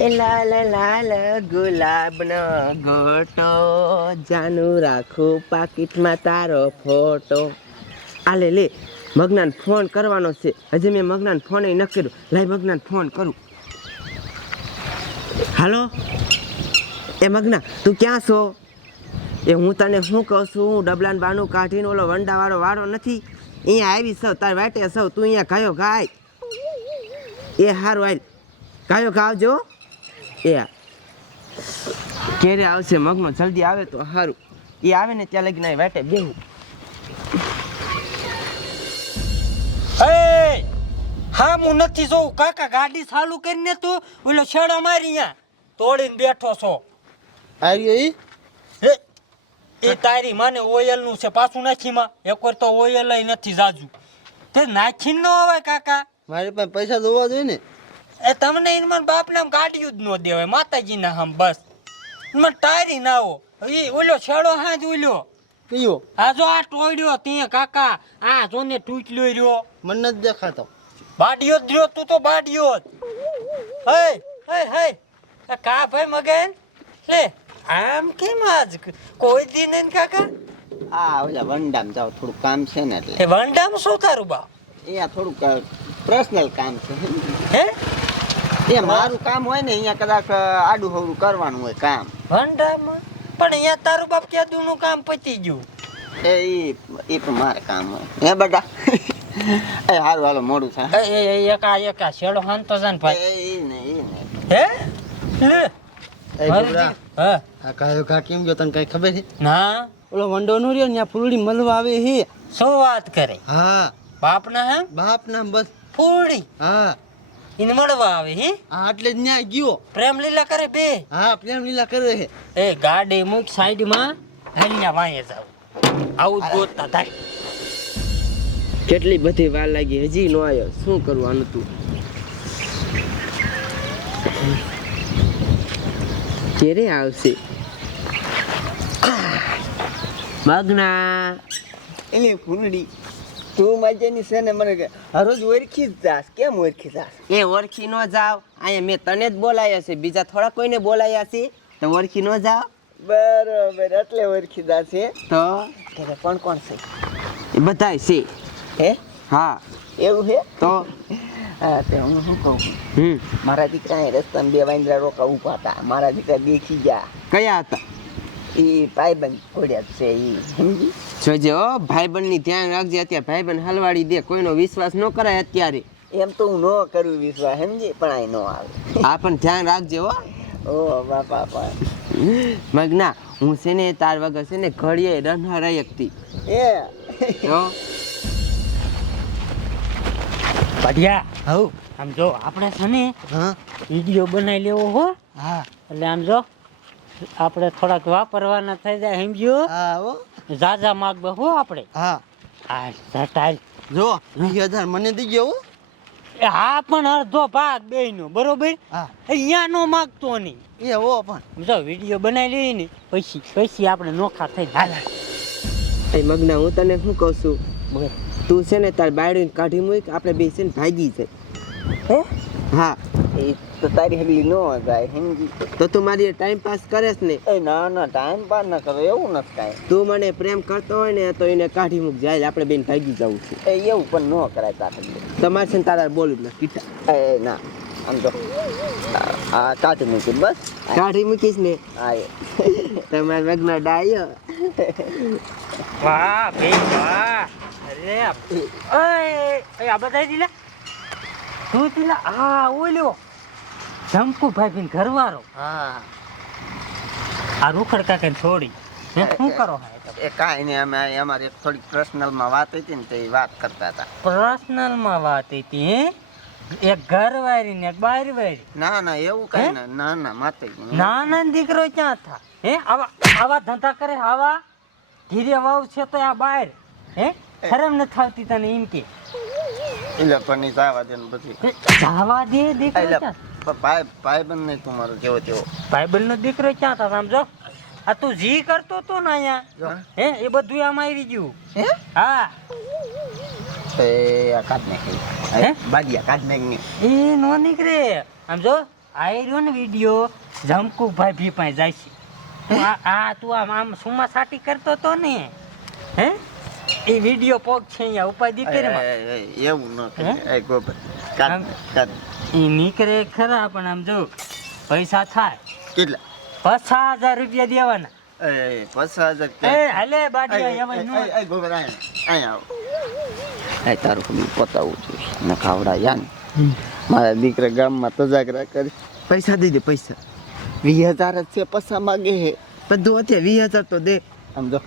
એ લાલ લાલ ગુલાબનો ગોટો, જાનું રાખું પાકીટમાં તારો ફોટો. આલે લે મગનાન ફોન કરવાનો છે. હજી મેં મગનાન ફોન ન કર્યો. લાઈ મગનાન ફોન કરું. હાલો? એ મગના, તું ક્યાં છો? એ હું તને શું કહું છું? હું ડબલાન બાનું કાઢીને ઓલો વંડાવાળો વાળો નથી. અહીંયા આવી સૌ, તાર વાટે સૌ, તું અહીંયા ગાયો ગાય. એ સારું આલ ગાયો ગાવજો. એ ક્યારે આવશે મગનો? જલ્દી આવે તો સારું એ આવે ને ત્યાં લગીને અહીં વાટે બેહું. હા હું નથી જોઉં. કાકા ગાડી ચાલુ કરીને તું ઓલો છેડો મારી અહીંયા તોડીને બેઠો છો. આવ્યો ઈ? એ તારી માને ઓયલનું છે પાછું નાખી માં. એક વાર તો ઓયલ નથી જાજુ. તે નાખીને ન આવે કાકા. મારી પાસે પૈસા જોવા જોઈએ ને. એ તમને એમાં બાપ નામ ગાડીયું જ ન દેવાય માતાજીના હમ બસ. એમાં ટાયરી ના આવો. એ ઓલો છેડો હાથ ઓલ્યો કયો? આ જો આ ટોડ્યો તે કાકા આ જોને તૂટલ્યો રહ્યો. મને નથી દેખાતો. બાડિયો જ રહ્યો તું તો બાડિયો જ. હે હે હે કા ભાઈ મગન? લે આમ કેમ આજ? કોઈ દિન કાકા? આ ઓલા વંડામ જાવ થોડું કામ છે ને એટલે. એ વંડામ શું તારું બા અહીંયા થોડુંક પર્સનલ કામ છે. હે? એ મારું કામ હોય ને અહીંયા કદાચ આડું હવડું કરવાનું હોય કામ. ભંડામાં પણ અહીંયા તારું બાપ ક્યાં નું કામ પતી ગયું. એ ઈ પણ મારે કામ હોય. હે બેટા? એ હારું હાલો મોડું થાય એ એ એ એકા એકા શેડો હાંતો જાન ભાઈ. એ ને એ ને. હે? લે. એ ગોબરા, હા. આ કાયો કા કેમ ગયો તને કઈ ખબર છે? ના. ઓલો વંડો નો રહ્યો ને ત્યાં ફૂલડી મળવા આવે હે શું વાત કરે? હા. બાપના હે? બાપ ના બસ. ફૂડી હા. મળવા આવે હે? હા એટલે ન્યા ગયો. પ્રેમ લીલા કરે બે? હા પ્રેમ લીલા કરે હે એ ગાડી મૂક સાઈડમાં હન્યા વાંયે જાવ. આવું ગોતતા થાય. કેટલી બધી વાર લાગી હજી નો આવ્યો શું કરવાનું તું? ક્યારે આવશે? મગના એની ફૂલડી તું મજાની છે ને મને કે હરોજ ઓળખી જ જાસ કેમ ઓળખી જાસ એ ઓળખી ન જાવ. અહીંયા મેં તને જ બોલાયા છે. બીજા થોડા કોઈને બોલાયા છે. તો ઓળખી ન જાવ. બરોબર એટલે ઓળખી છે તો? કે કોણ કોણ છે? એ બધાય છે. હે? હા. એવું છે તો? હા તે હું શું કહું? હમ. મારા દીકરા રસ્તામાં બે વાંદરા રોકા ઊભા હતા. મારા દીકરા દેખી ગયા. કયા હતા? એ ભાઈબંધ કોડ્યા છે એ સમજી જોજે હો ભાઈબંધની ધ્યાન રાખજે અત્યારે. ભાઈબંધ હલવાડી દે કોઈનો વિશ્વાસ ન કરાય અત્યારે. એમ તો હું ન કરું વિશ્વાસ સમજી પણ અહીં ન આવે. આ પણ ધ્યાન રાખજે હો. ઓ બાપા બાપા મગના હું છે ને તાર વગર છે ને ઘડીએ રન્હા રહી શકતી એ હવ આમ જો આપણે છે ને વીડિયો બનાવી લેવો હો. હા. એટલે આમ જો આપણે થોડાક વાપરવાના થઈ જાય સમજ્યો? હા હો. જાજા માગવા હો આપણે? હા. આ સ્ટાઈલ જો વીસ હજાર મને દઈ ગયો એ હા પણ અડધો ભાગ બેયનો બરોબર? અહીંયા નો માગતો નહીં. એ હો પણ. જો વીડિયો બનાવી લઈએ ને પછી પછી આપણે નોખા થઈ હાલ એ મગના હું તને શું કહું છું? તું છે ને તાર બાયડીને કાઢી મૂક આપણે બે છે ભાગી છે હે? હા. એ તો તારી હગલી ન જાય હિન્દી તો તું મારી ટાઈમ પાસ કરેશ ને. એ ના ના ટાઈમ પાસ ન કરો એવું નથી કાંઈ. તું મને પ્રેમ કરતો હોય ને તો એને કાઢી મૂક જાય આપણે બેન ભાગી જવું છે. એ એવું પણ ન કરાય તારી તમારે છે ને તારા બોલું નથી એ ના આમ તો આ- કાઢી મૂકી બસ. કાઢી મૂકીશ ને? હા એ. તમારા મગના ડાયો. વાહ બે વાહ. અરે ઓય એ આ બધા દીલા તું દીલા હા ઓલ્યો જંપુ ભાઈ ઘરવાળો. હા. આ રૂખડ કાકે છોડી. હે શું કરો? એ કાંઈ નહીં અમે અમારી એક થોડીક પર્સનલમાં વાત હતી ને તે વાત કરતા હતા. પર્સનલમાં વાત હતી એક એક ઘરવાળી ને એક બારવાળી. ના ના એવું કઈ ના ના ના માતે નાના દીકરો ક્યાં થા? હે આવા આવા ધંધા કરે આવા ધીરે વાવ છે તો આ બાર. હે? શરમ ન થાવતી તને એમ કે. એટલે પણ જવા દે ને પછી. જાવા દે દીકરો ભાઈ ભાઈ નહીં તમારો જેવો તેવો. ભાઈબંધ નો દીકરો ક્યાં થાય સમજો આ તું જી કરતો તો ને અહીંયા. હે એ બધું આમાં આવી ગયું. હે? હા. એ આ કાઢ નાખી. હે? બાદિયા કાઢ નાખી. એ નો નીકળે. સમજો આઈ રહ્યો ને વીડિયો જમકુભાઈ ભી પાસે જાય છે. આ તું આમ આમ સુમા સાટી કરતો તો ને. હે? એ વીડિયો પોક છે અહીંયા ઉપાય કરે માં. એ, એ, એ, એવું ન? કરે કાઢ? કાઢ ઈ નીકળે ખરા પણ આમ જો પૈસા થાય. કેટલા? પચાસ હજાર રૂપિયા દેવાના. એ પચાસ હજાર એ હાલે એ અહીંયા અહીંયા તારું ખબર પતાવું છું. ને ખાવડા યાન મારા દીકરા ગામમાં તજાગરા કરી. પૈસા દઈ દે પૈસા. વીસ હજાર જ છે પૈસા માગે હે બધું અત્યારે વીસ હજાર તો દે. આમ જો.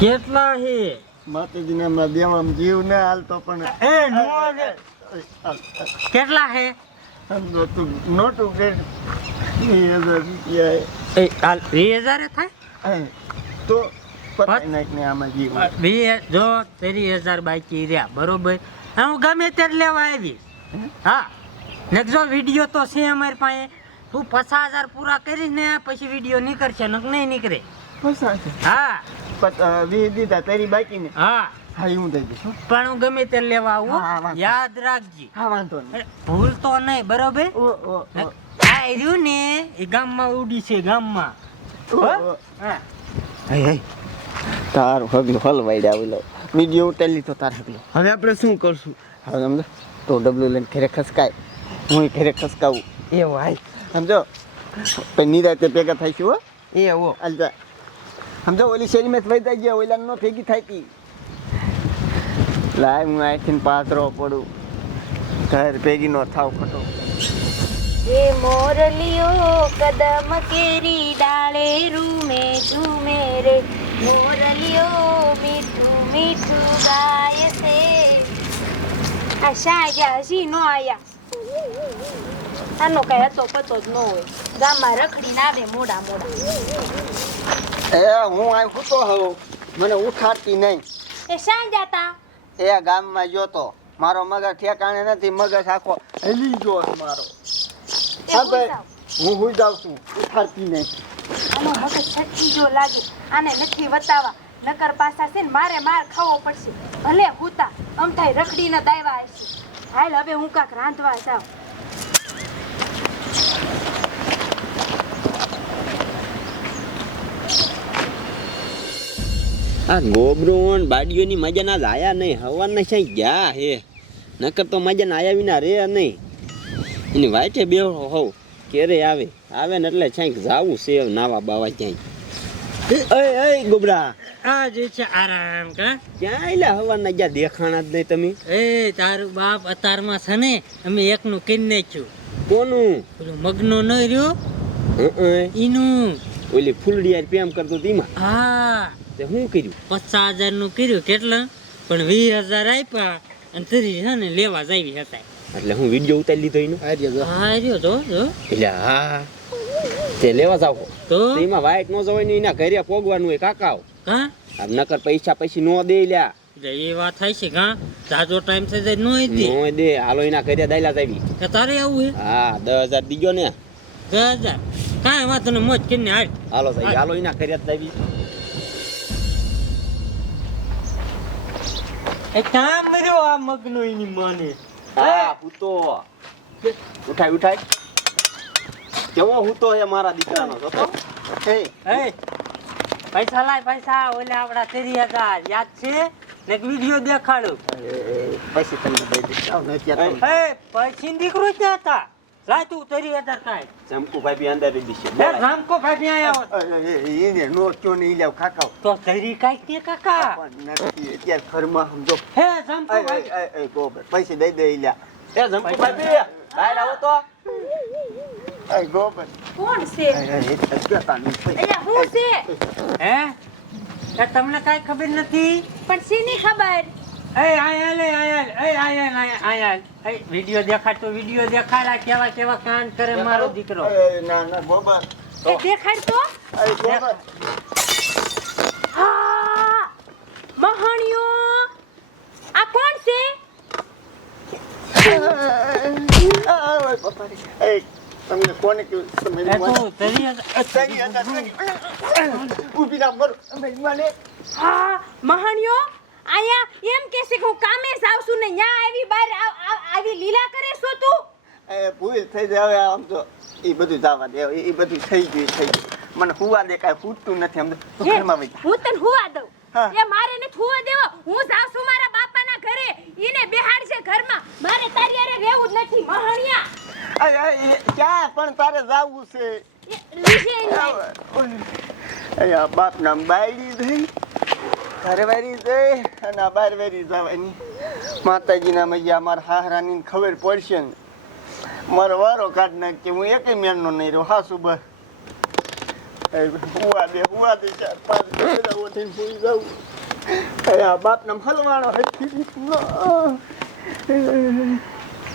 કેટલા હે માતાજીને દેવામાં જીવ ને હાલતો પણ એ નો. કેટલા હે? નોટું ગેટ વીસ હજાર થાય? તો વીસ જો ત્રીસ હજાર બાકી રહ્યા બરોબર? હું ગમે ત્યારે લેવા આવીશ. હા? ને જો વીડિયો તો છે અમારી પાસે. તું પચાસ હજાર પૂરા કરીશ ને પછી વીડિયો નીકળશે નક નહીં નીકળે. હા. વીસ દીધા તારી બાકી ને હા. હા એ હું દઈ દઈશ. પણ હું ગમે તે લેવા આવું યાદ રાખજે. હા વાંધો નહીં. ભૂલ તો નહીં બરોબર? આ રહ્યું ને એ ગામમાં ઉડી છે ગામમાં. તારું હગલું હલવાઈ આવેલો વીડિયો ઉતારી લીધો તાર હગલો. હવે આપણે શું કરશું? હવે સમજો તો ડબલું લઈને ઘરે ખસકાય. હું ઘરે ખસકાવું. એ ભાઈ સમજો? પછી નિરાતે ભેગા થઈશું હો. એ હો સમજો ઓલી શેરી મેં વૈદા ગયા ઓલા નો ભેગી થાય લાય હું અહીંથી પાથરો પડું. ઘર ભેગી નો થાવ ખટો. એ મોરલીઓ કદમ કેરી ડાળે રૂમે ઝૂમે રે. મોરલીઓ મીઠું મીઠું ગાય છે. આ શા ગયા હજી નો આયા. આનો કઈ હતો પતો જ ન હોય. ગામમાં રખડીને આવે મોડા મોડા એ હું આય તો હવ મને ઉઠાડતી નહીં. એ શા જાતા. એ ગામમાં જોતો મારો મગજ ઠેકાણે નથી મગજ આખો હેલી ગયો છે મારો. હા હું ભાઈ હું હુઈ જાઉં છું ઉઠાડતી નહીં. આનો મગજ છટકી જો લાગે આને નથી વતાવા નકર પાસા છે ને મારે માર ખાવો પડશે. ભલે હુતા અમથાઈ રખડીને દાયવા હશે. હાલ હવે હું કાક રાંધવા જાઉં. આ ગોબરોન બાડીઓની મજા ના આયા નહીં હવાના ક્યાંય ગયા હે. નકર તો મજા ના આયા વિના રે નહીં. એની વાંચે બે હોવ ક્યારે આવે. આવે ને એટલે ક્યાંક જાવું છે નાવા બાવા ક્યાંય. એ અય ગોબરા. આ જે છે આરામ કા? ક્યાં એલા હવાના જ્યાં દેખાણા જ નહીં તમે? એ તારું બાપ અતારમાં છે ને અમે એકનું કરી નાખ્યું. કોનું? પેલું મગનો નહીં રહ્યો? ઈનું. ઓલી ફૂલડી યાર પ્રેમ કરતો તીમાં હા. તે શું કર્યું? પચાસ હજારનું કર્યું કેટલા? પણ વીસ હજાર આપ્યા અને તરી છે ને લેવા જાવી હતા એટલે હું વીડિયો ઉતારી લીધો એનો? હા રહ્યો તો જો. એટલે હા તે લેવા જાવ. તો? એમાં વાઈટ નો જવાય એના ઘરે પોગવાનું હોય કાકાઓ હા? નકર પૈસા પછી નો દે લ્યા. એટલે એ વાત થાય છે કા જાજો ટાઈમ થઈ જાય નો દે. નો દે હાલો એના ઘરે દાયલા જાવી. કે તારે આવું હે? હા દસ હજાર દીજો ને. દસ હજાર. કાંઈ વાંધો ને મોજ કરીને હાલ. હાલો સાહેબ હાલો એના ઘરે જ જાવી એ કામ મર્યો આ મગનો એની માને? હા પૂતો ઉઠાય ઉઠાય. કેવો હૂતો હે મારા દીકરાનો જોતો હે. એ પૈસા લાય પૈસા. ઓલે આપડા તેરી હજાર યાદ છે? ને વીડિયો દેખાડું પછી તમને દઈ દઈશ. એ દીકરો ક્યાં હતા? લાય તું તરી અંદર કાય ચમકુ ભાભી અંદર દીશે એ રામકો ભાભી અરે, એને નો કયો ને ઈ લેવ તો તેરી કાય કે કાકા? પણ નથી અત્યારે ઘરમાં સમજો. હે ભાઈ એ, ગોબર પૈસે દઈ દે ઈ લ્યા. એ ચમકુ ભાઈ બહાર આવો તો. એ ગોબર. કોણ હું છે? હે? તમને કાંઈ ખબર નથી? પણ સીની ખબર? એ આયા લે આયા એ આયા આયા આયા એ વીડિયો દેખાડ તો વીડિયો દેખાડા કેવા કેવા કાન કરે મારો દીકરો. ના ના દેખાડ તો. આ કોણ છે? તમને કોને કહ્યું તમે ઊભી રાખ, આયા એમ કે છે કે હું કામે જાઉં છું ને ન્યા આવી બાર આવ- લીલા કરે છો તું? એ, ભૂલ થઈ જાય આમ તો. એ બધું જવા દે એ બધું થઈ ગયું થઈ ગયું. મને હુવા દે કાંઈ ફૂટતું નથી આમ તો. ઘરમાં હું તને હુવા દઉં. એ મારે ને થુવા દેવો. હું જાઉં છું મારા બાપાના ઘરે. ઈને બેહાડ છે ઘરમાં. મારે તારી અરે રહેવું જ નથી મહાણિયા. અરે, ક્યાં? પણ તારે જાવું છે. લીજે. અહીંયા બાપ નામ બાયડી થઈ ઘરે વારી અને આ બાર વારી જવાની. માતાજીના મૈયા મારા હાહરાની ખબર પડશે ને. મારો વારો કાઢ નાખ હું એકે મેનનો નહીં રહ્યો. હા સુબર હુવા દે હુવા દે, ચાર પાંચ ઉઠીને સુઈ જાઉં. અહીંયા બાપ નામ હલવાણો હતી